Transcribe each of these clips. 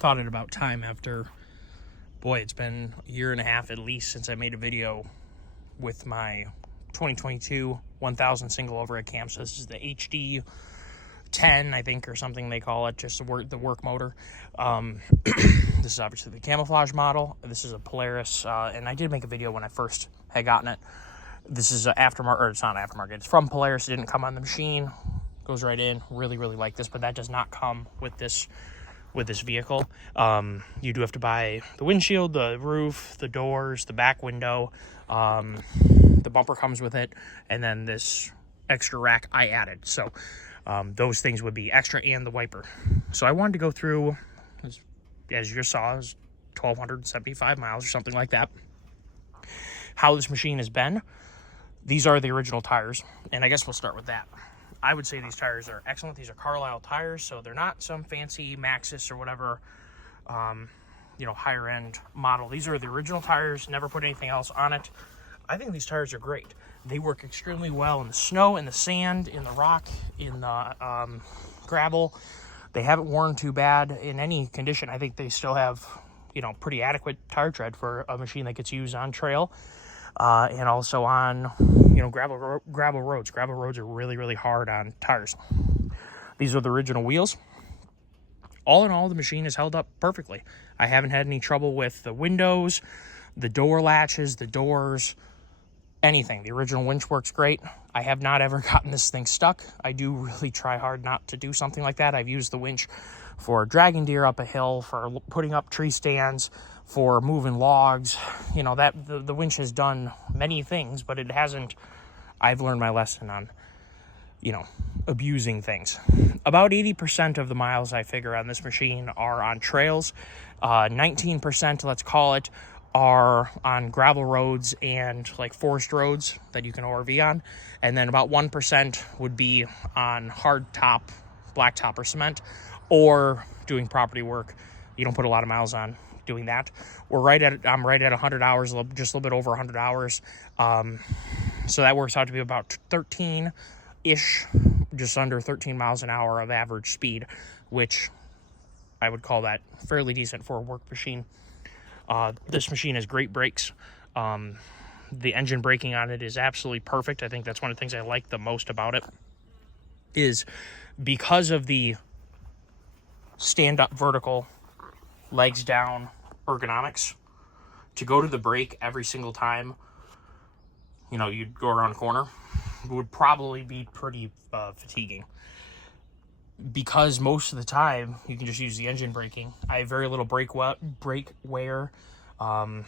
thought it about time after, boy, it's been a year and a half at least since I made a video with my 2022 1000 single overhead cam. So this is the HD 10, I think, or something they call it, just the work motor. This is obviously the camouflage model. This is a Polaris, and I did make a video when I first had gotten it. This is an aftermarket, or it's not aftermarket. It's from Polaris. It didn't come on the machine. Goes right in. Really, really like this, but that does not come with this vehicle. You do have to buy the windshield, the roof, the doors, the back window. The bumper comes with it, and then this extra rack I added. So those things would be extra, and the wiper. So I wanted to go through, as you saw, it was 1,275 miles or something like that, how this machine has been. These are the original tires, and I guess we'll start with that. I would say these tires are excellent. These are Carlisle tires, so they're not some fancy Maxxis or whatever, higher end model. These are the original tires, never put anything else on it. I think these tires are great. They work extremely well in the snow, in the sand, in the rock, in the gravel. They haven't worn too bad in any condition. I think they still have, pretty adequate tire tread for a machine that gets used on trail, and also on, gravel roads. Gravel roads are really, really hard on tires. These are the original wheels. All in all, the machine has held up perfectly. I haven't had any trouble with the windows, the door latches, the doors, anything. The original winch works great. I have not ever gotten this thing stuck. I do really try hard not to do something like that. I've used the winch for dragging deer up a hill, for putting up tree stands, for moving logs. The winch has done many things, but it hasn't. I've learned my lesson on, abusing things. About 80% of the miles I figure on this machine are on trails. 19%, let's call it, are on gravel roads and like forest roads that you can ORV on. And then about 1% would be on hard top, blacktop or cement, or doing property work. You don't put a lot of miles on doing that. I'm right at 100 hours, just a little bit over 100 hours. So that works out to be about 13-ish, just under 13 miles an hour of average speed, which I would call that fairly decent for a work machine. This machine has great brakes. The engine braking on it is absolutely perfect. I think that's one of the things I like the most about it, is because of the stand-up vertical, legs down ergonomics. To go to the brake every single time, you'd go around a corner, would probably be pretty fatiguing. Because most of the time you can just use the engine braking. I have very little brake wear. I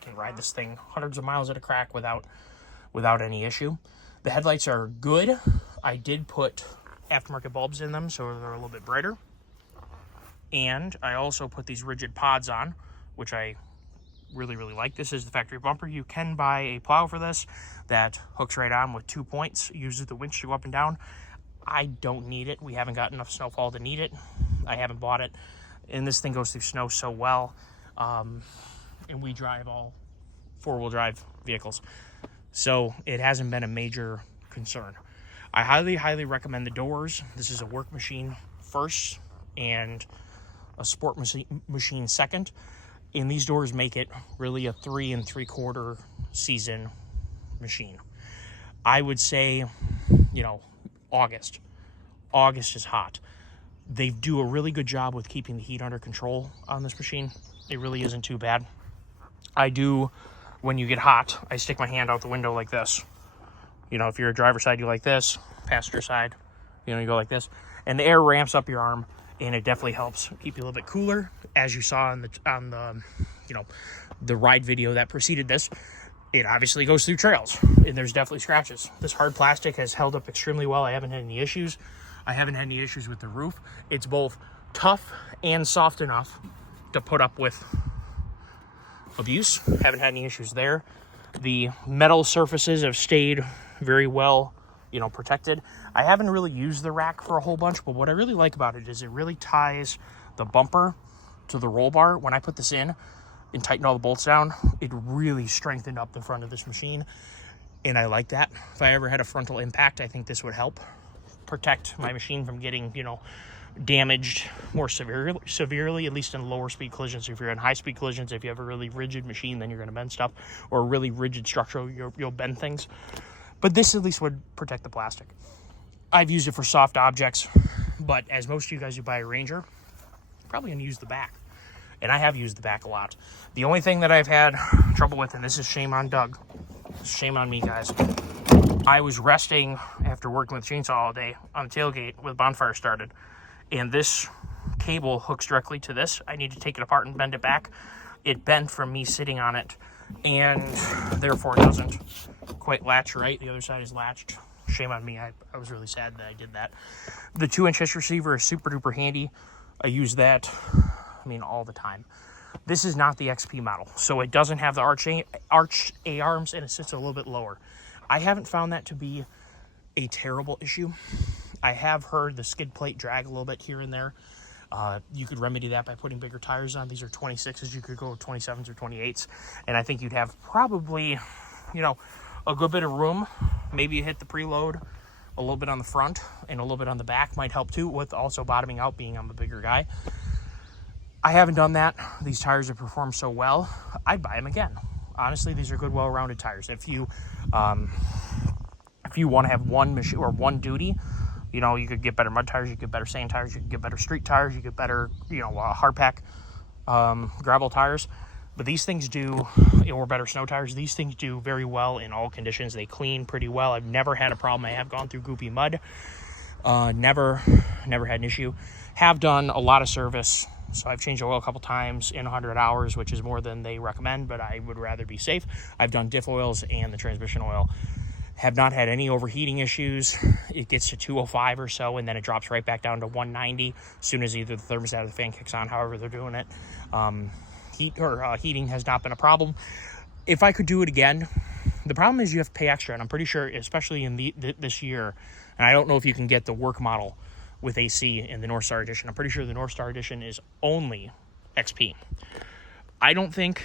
can ride this thing hundreds of miles at a crack without any issue. The headlights are good. I did put aftermarket bulbs in them, so they're a little bit brighter. And I also put these rigid pods on, which I really, really like. This is the factory bumper. You can buy a plow for this that hooks right on with 2 points, uses the winch to go up and down. I don't need it. We haven't got enough snowfall to need it. I haven't bought it. And this thing goes through snow so well. And we drive all four-wheel drive vehicles, so it hasn't been a major concern. I highly, highly recommend the doors. This is a work machine first and a sport machine second. And these doors make it really a 3 3/4 season machine. I would say, August. August is hot. They do a really good job with keeping the heat under control on this machine. It really isn't too bad. When you get hot, I stick my hand out the window like this. If you're a driver's side, you like this. Passenger side, you go like this. And the air ramps up your arm, and it definitely helps keep you a little bit cooler. As you saw on the ride video that preceded this, it obviously goes through trails, and there's definitely scratches. This hard plastic has held up extremely well. I haven't had any issues. I haven't had any issues with the roof. It's both tough and soft enough to put up with abuse. Haven't had any issues there. The metal surfaces have stayed very well, protected. I haven't really used the rack for a whole bunch, but what I really like about it is it really ties the bumper to the roll bar. When I put this in and tightened all the bolts down, it really strengthened up the front of this machine, and I like that. If I ever had a frontal impact, I think this would help protect my machine from getting, damaged more severely, at least in lower speed collisions. If you're in high speed collisions, if you have a really rigid machine, then you're going to bend stuff, or a really rigid structure, you'll bend things. But this at least would protect the plastic. I've used it for soft objects, but as most of you guys who buy a Ranger, you're probably going to use the back. And I have used the back a lot. The only thing that I've had trouble with, and this is shame on Doug, shame on me, guys. I was resting after working with chainsaw all day on the tailgate with bonfire started, and this cable hooks directly to this. I need to take it apart and bend it back. It bent from me sitting on it, and therefore it doesn't quite latch right. The other side is latched. Shame on me. I was really sad that I did that. The 2-inch hitch receiver is super duper handy. I use that, all the time. This is not the XP model, so it doesn't have the arched A-arms, and it sits a little bit lower. I haven't found that to be a terrible issue. I have heard the skid plate drag a little bit here and there. You could remedy that by putting bigger tires on. These are 26s. You could go with 27s or 28s, and I think you'd have probably, a good bit of room. Maybe you hit the preload a little bit on the front and a little bit on the back might help too, with also bottoming out, being I'm a bigger guy. I haven't done that. These tires have performed so well, I'd buy them again. Honestly, these are good, well-rounded tires. If you want to have one machine or one duty, you could get better mud tires, you could get better sand tires, you could get better street tires, you could get better, hard pack gravel tires. But these things do, or better snow tires, these things do very well in all conditions. They clean pretty well. I've never had a problem. I have gone through goopy mud. Never had an issue. Have done a lot of service. So I've changed oil a couple times in 100 hours, which is more than they recommend, but I would rather be safe. I've done diff oils and the transmission oil. Have not had any overheating issues. It gets to 205 or so, and then it drops right back down to 190 as soon as either the thermostat or the fan kicks on, however they're doing it. Heating has not been a problem. If I could do it again, the problem is you have to pay extra, and I'm pretty sure, especially in this year, and I don't know if you can get the work model with AC in the North Star Edition. I'm pretty sure the North Star Edition is only XP. I don't think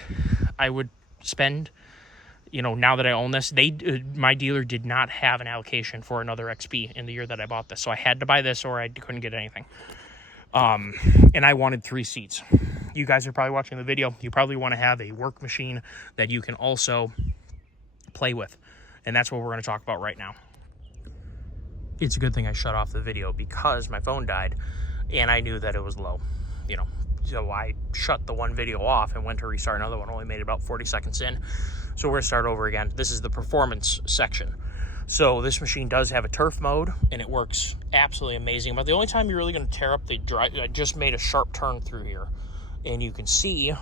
I would spend, now that I own this, my dealer did not have an allocation for another XP in the year that I bought this. So I had to buy this or I couldn't get anything. And I wanted 3 seats. You guys are probably watching the video. You probably want to have a work machine that you can also play with. And that's what we're going to talk about right now. It's a good thing I shut off the video because my phone died and I knew that it was low, So I shut the one video off and went to restart another one. Only made it about 40 seconds in. So we're going to start over again. This is the performance section. So this machine does have a turf mode and it works absolutely amazing. But the only time you're really going to tear up the drive, I just made a sharp turn through here. And you can see,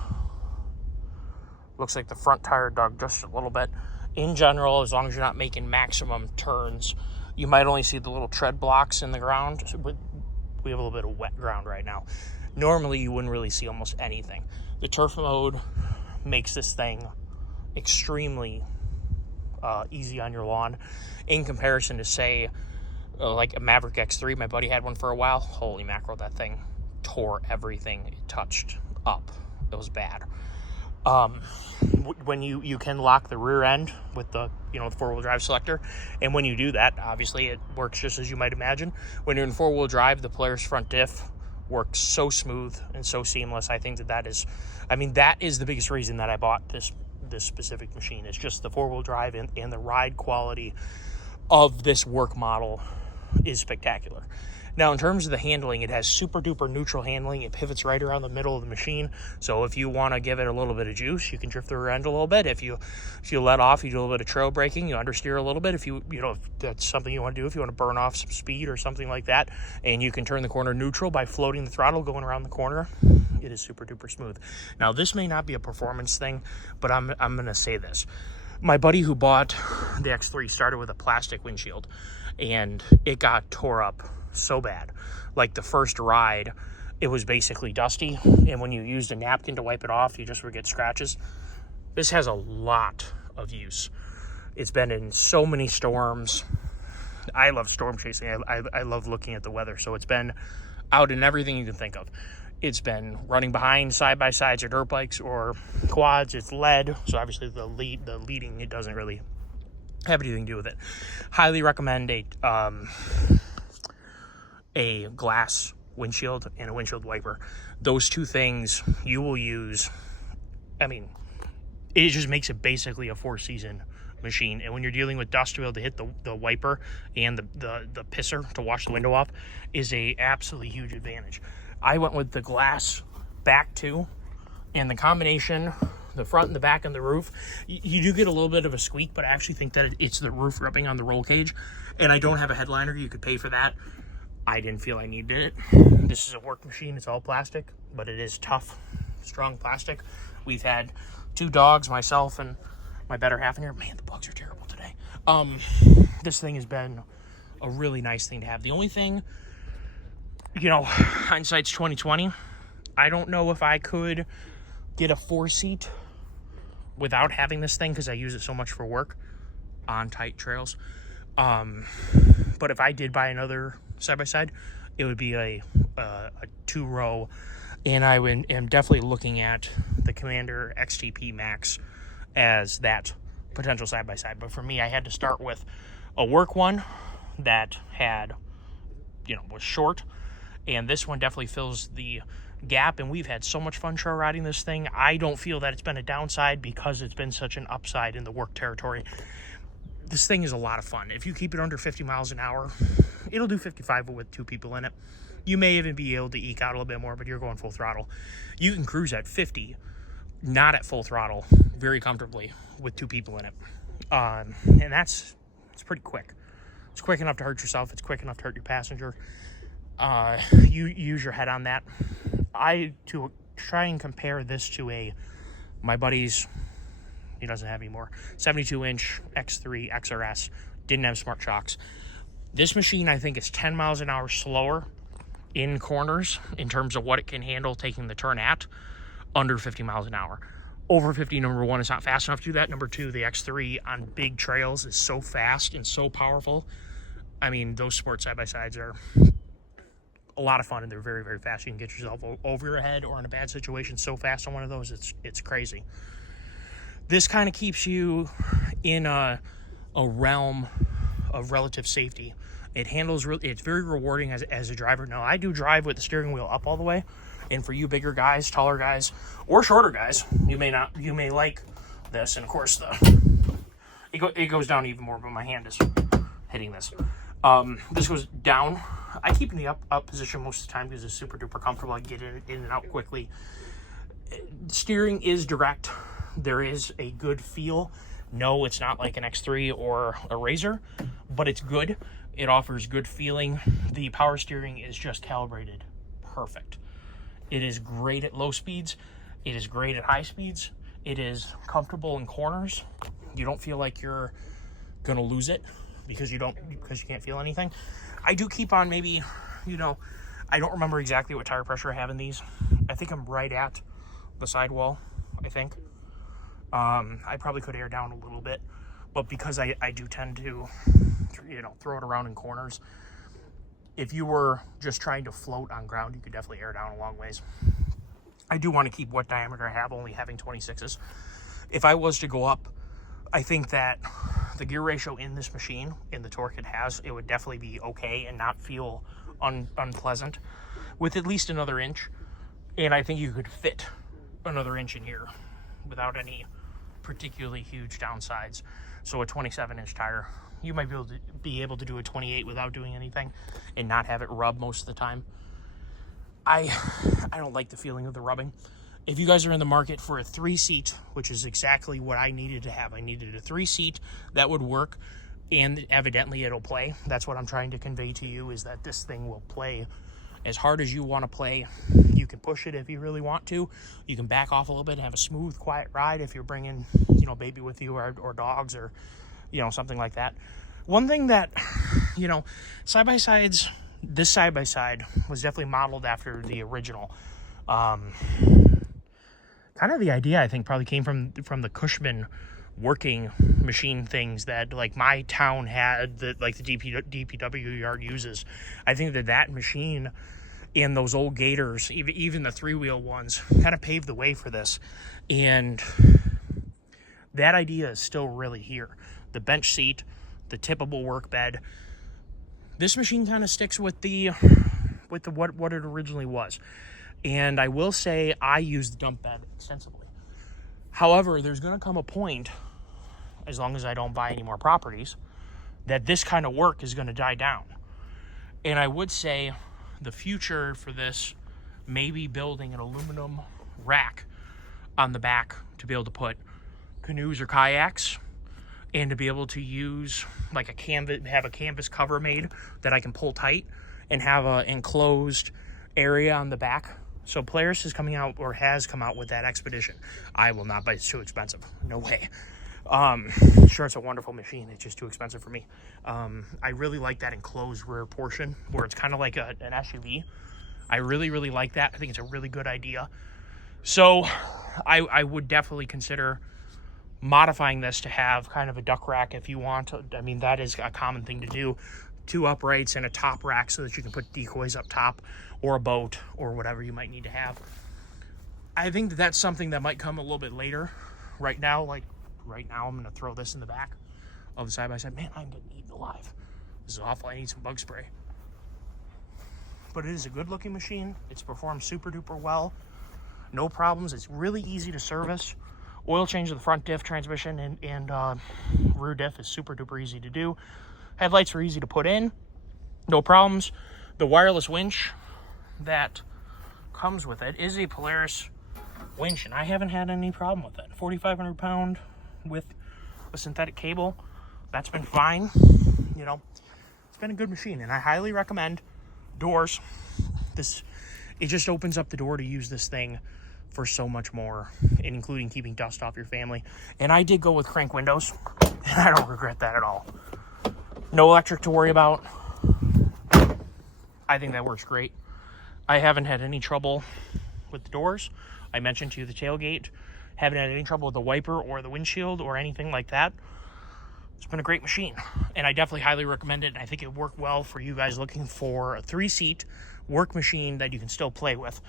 looks like the front tire dug just a little bit. In general, as long as you're not making maximum turns, you might only see the little tread blocks in the ground. We have a little bit of wet ground right now. Normally, you wouldn't really see almost anything. The turf mode makes this thing extremely easy on your lawn in comparison to, say, like a Maverick X3. My buddy had one for a while. Holy mackerel, that thing tore everything it touched up. It was bad. When you can lock the rear end with the the 4-wheel drive selector, and when you do that, obviously it works just as you might imagine. When you're in 4-wheel drive, the Polaris front diff works so smooth and so seamless. I think that is the biggest reason that I bought this specific machine. It's just the 4-wheel drive and the ride quality of this work model is spectacular. Now, in terms of the handling, it has super duper neutral handling. It pivots right around the middle of the machine. So if you want to give it a little bit of juice, you can drift the rear end a little bit. If you let off, you do a little bit of trail braking, you understeer a little bit. If if that's something you want to do, if you want to burn off some speed or something like that, and you can turn the corner neutral by floating the throttle going around the corner, it is super duper smooth. Now, this may not be a performance thing, but I'm going to say this. My buddy who bought the X3 started with a plastic windshield, and it got tore up so bad. Like the first ride, it was basically dusty, and when you used a napkin to wipe it off, you just would get scratches. This has a lot of use. It's been in so many storms. I love storm chasing. I love looking at the weather, so it's been out in everything you can think of. It's been running behind side-by-sides or dirt bikes or quads. It's led, so obviously the leading, it doesn't really have anything to do with it. Highly recommend a glass windshield and a windshield wiper. Those two things you will use. I mean, it just makes it basically a 4-season machine. And when you're dealing with dust, to be able to hit the wiper and the pisser to wash the window off is a absolutely huge advantage. I went with the glass back too, and the combination, the front and the back and the roof, you do get a little bit of a squeak, but I actually think that it's the roof rubbing on the roll cage. And I don't have a headliner. You could pay for that. I didn't feel I needed it. This is a work machine. It's all plastic, but it is tough, strong plastic. We've had 2 dogs, myself and my better half in here. Man, the bugs are terrible today. This thing has been a really nice thing to have. The only thing, you know, hindsight's 2020. I don't know if I could get a 4-seat without having this thing, because I use it so much for work on tight trails. But if I did buy another side-by-side, it would be a 2-row, and I am definitely looking at the Commander XTP Max as that potential side-by-side. But for me, I had to start with a work one that had, you know, was short, and this one definitely fills the gap. And we've had so much fun trail riding this thing. I don't feel that it's been a downside, because it's been such an upside in the work territory. This thing is a lot of fun. If you keep it under 50 miles an hour, it'll do 55 with 2 people in it. You may even be able to eke out a little bit more, but you're going full throttle. You can cruise at 50, not at full throttle, very comfortably with 2 people in it. And it's pretty quick. It's quick enough to hurt yourself. It's quick enough to hurt your passenger. You use your head on that. To try and compare this to my buddy's, he doesn't have any more, 72-inch X3 XRS, didn't have smart shocks. This machine, I think, is 10 miles an hour slower in corners in terms of what it can handle taking the turn at under 50 miles an hour. Over 50, number one, is not fast enough to do that. Number two, the X3 on big trails is so fast and so powerful. I mean, those sport side-by-sides are a lot of fun, and they're very, very fast. You can get yourself over your head or in a bad situation so fast on one of those, it's crazy. This kind of keeps you in a realm of relative safety. It's very rewarding as a driver. Now, I do drive with the steering wheel up all the way, and for you bigger guys, taller guys, or shorter guys, you may like this. And of course, it goes down even more, but my hand is hitting this. This goes down. I keep in the up position most of the time because it's super duper comfortable. I can get in and out quickly. Steering is direct. There is a good feel. No, it's not like an X3 or a Razor, but it's good. It offers good feeling. The power steering is just calibrated perfect. It is great at low speeds. It is great at high speeds. It is comfortable in corners. You don't feel like you're gonna lose it because you can't feel anything. I do keep on maybe, I don't remember exactly what tire pressure I have in these. I think I'm right at the sidewall, I think. I probably could air down a little bit, but because I do tend to, throw it around in corners, if you were just trying to float on ground, you could definitely air down a long ways. I do want to keep what diameter I have, only having 26s. If I was to go up, I think that the gear ratio in this machine, in the torque it has, it would definitely be okay and not feel unpleasant with at least another inch. And I think you could fit another inch in here without any particularly huge downsides. So a 27-inch tire, you might be able to do a 28 without doing anything and not have it rub most of the time. I don't like the feeling of the rubbing. If you guys are in the market for a 3-seat, which is exactly what I needed to have, I needed a 3-seat that would work, and evidently it'll play. That's what I'm trying to convey to you, is that this thing will play as hard as you want to play. You can push it if you really want to. You can back off a little bit and have a smooth, quiet ride if you're bringing, baby with you or dogs or, something like that. One thing that, side-by-sides, this side-by-side was definitely modeled after the original. Kind of the idea, I think, probably came from the Cushman working machine things that, like, my town had, that, like, the DPW yard uses. I think that machine and those old Gators, even the 3-wheel ones, kind of paved the way for this. And that idea is still really here. The bench seat, the tippable work bed. This machine kind of sticks with the with what it originally was. And I will say I use the dump bed extensively. However, there's going to come a point, as long as I don't buy any more properties, that this kind of work is going to die down. And I would say the future for this may be building an aluminum rack on the back to be able to put canoes or kayaks, and to be able to use like a canvas cover made that I can pull tight and have an enclosed area on the back. So Polaris is coming out, or has come out with that Expedition. I will not buy it. It's too expensive. No way. Sure, it's a wonderful machine. It's just too expensive for me. I really like that enclosed rear portion where it's kind of like an SUV. I really, really like that. I think it's a really good idea. So I would definitely consider modifying this to have kind of a duck rack if you want. I mean, that is a common thing to do. 2 uprights and a top rack so that you can put decoys up top, or a boat, or whatever you might need to have. I think that's something that might come a little bit later. Right now, I'm going to throw this in the back of the side-by-side. Man, I'm getting eaten alive. This is awful. I need some bug spray. But it is a good-looking machine. It's performed super-duper well. No problems. It's really easy to service. Oil change of the front diff, transmission, and rear diff is super-duper easy to do. Headlights are easy to put in. No problems. The wireless winch that comes with it is a Polaris winch, and I haven't had any problem with it. 4,500 pound with a synthetic cable. That's been fine. You know, it's been a good machine, and I highly recommend doors. It just opens up the door to use this thing for so much more, including keeping dust off your family. And I did go with crank windows, and I don't regret that at all. No electric to worry about. I think that works great. I haven't had any trouble with the doors. I mentioned to you the tailgate. Haven't had any trouble with the wiper or the windshield or anything like that. It's been a great machine, and I definitely highly recommend it. And I think it worked well for you guys looking for a 3-seat work machine that you can still play with.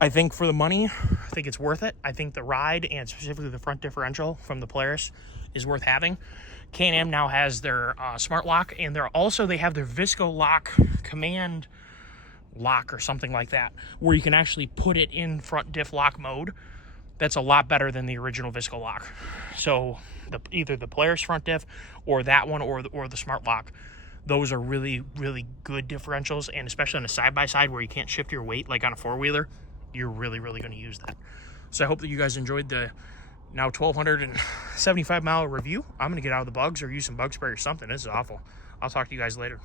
I think for the money, I think it's worth it. I think the ride, and specifically the front differential from the Polaris, is worth having. Can-Am now has their smart lock, and they have their Visco lock command lock or something like that, where you can actually put it in front diff lock mode. That's a lot better than the original Visco lock. So either the Polaris front diff or that one or the smart lock, those are really, really good differentials, and especially on a side-by-side where you can't shift your weight like on a four-wheeler, you're really, really going to use that. So I hope that you guys enjoyed the now 1,275 mile review. I'm going to get out of the bugs or use some bug spray or something. This is awful. I'll talk to you guys later.